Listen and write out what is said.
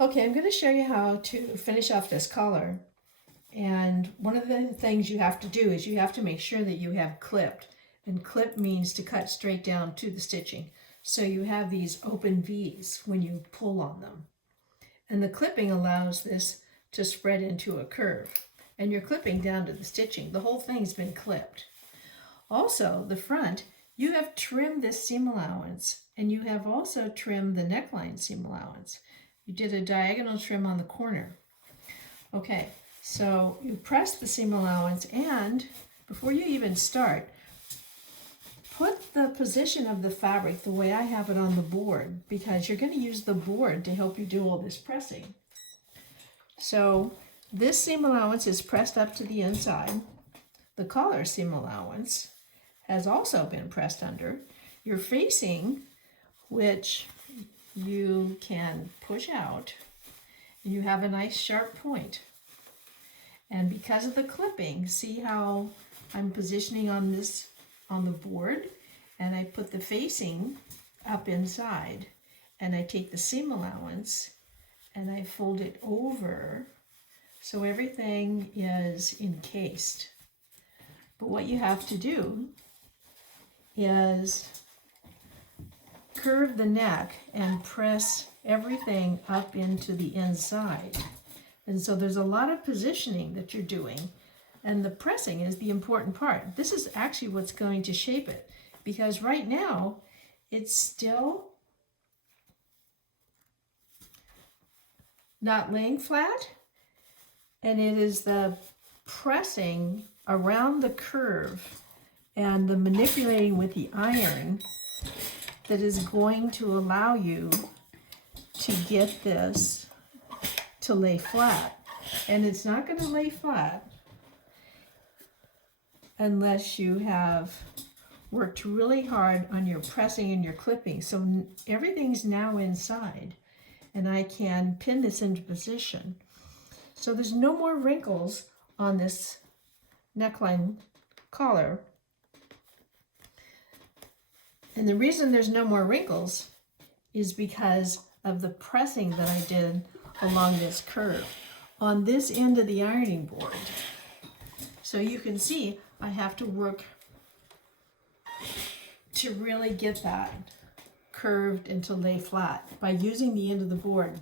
Okay, I'm going to show you how to finish off this collar. And one of the things you have to do is you have to make sure that you have clipped. And clip means to cut straight down to the stitching. So you have these open V's when you pull on them. And the clipping allows this to spread into a curve. And you're clipping down to the stitching. The whole thing's been clipped. Also, the front, you have trimmed this seam allowance, and you have also trimmed the neckline seam allowance. You did a diagonal trim on the corner. Okay, so you press the seam allowance, and before you even start, put the position of the fabric the way I have it on the board, because you're going to use the board to help you do all this pressing. So this seam allowance is pressed up to the inside. The collar seam allowance has also been pressed under. Your facing, which you can push out, you have a nice sharp point. And because of the clipping, see how I'm positioning on the board, and I put the facing up inside, and I take the seam allowance and I fold it over so everything is encased. But what you have to do is curve the neck and press everything up into the inside. And so there's a lot of positioning that you're doing, and the pressing is the important part. This is actually what's going to shape it, because right now it's still not laying flat, and it is the pressing around the curve and the manipulating with the iron that is going to allow you to get this to lay flat. And it's not going to lay flat unless you have worked really hard on your pressing and your clipping. So everything's now inside, and I can pin this into position. So there's no more wrinkles on this neckline collar. And the reason there's no more wrinkles is because of the pressing that I did along this curve on this end of the ironing board. So you can see I have to work to really get that curved and to lay flat by using the end of the board.